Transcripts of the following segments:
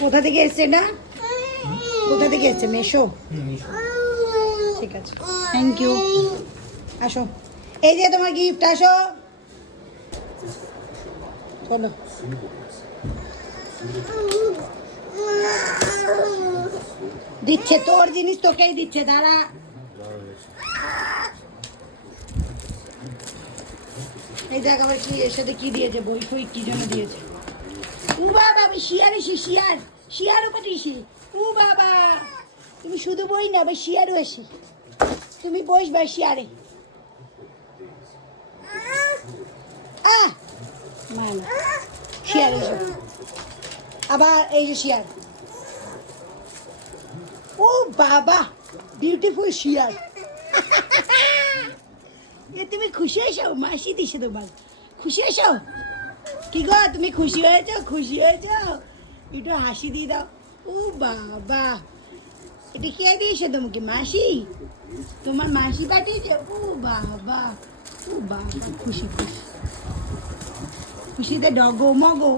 কোথা থেকে এসছে না? কোথা থেকে এসছে? মেশো। ঠিক আছে, থ্যাংক ইউ। আসো, এই যে তোমার গিফট, আসো চলো। দিচ্ছে তোর জিনিস, তোকেই দিচ্ছে, দাঁড়া। এই দেখ আবার কি এর সাথে কি দিয়েছে, বই ফই কি জন্য দিয়েছে। ও বাবা, আমি শিয়ার এসি, শিয়ার শিয়ার উপরে এসি। ও বাবা, তুমি শুধু বই না, আবার শিয়ারও এসি। তুমি বসবা শিয়ারে। আহ মানে শিয়ার এসো, আবার এই যে শিয়ার। ও বাবা, বিউটিফুল শিয়ার। তুমি খুশি হয়েছো? মাসি দিছে তোমার, খুশি হয়েছো? কি গো, তুমি খুশি হয়েছো? খুশি হয়েছো? একটু হাসি দিয়ে দাও। ও বাবা, এটা কে দিয়েছে তোমাকে? মাসি, তোমার মাসি পাঠিয়েছে? ও বাবা, ও বাবা, খুশি খুশি খুশিতে ডগো মগো।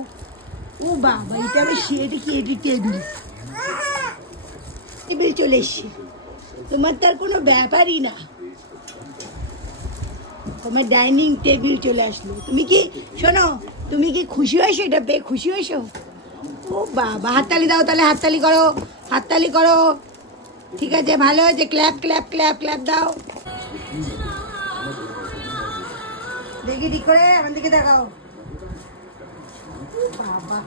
ও বাবা, এটা আমি এটা কি? এটি টেবিল, টেবিল চলে এসছে। তোমার তার কোনো ব্যাপারই না, তোমার ডাইনিং টেবিল চলে আসলো। তুমি কি, শোনো, তুমি কি খুশি হয়েছো? এটা পেয়ে খুশি হয়েছো? ও বাবা, হাততালি দাও তাহলে, হাততালি করো, হাততালি করো। ঠিক আছে, ভালো হয়েছে, ক্ল্যাপ ক্ল্যাপ ক্ল্যাপ ক্ল্যাপ দাও। দেখি ঠিক করে আমার দিকে দেখাও। বাবা,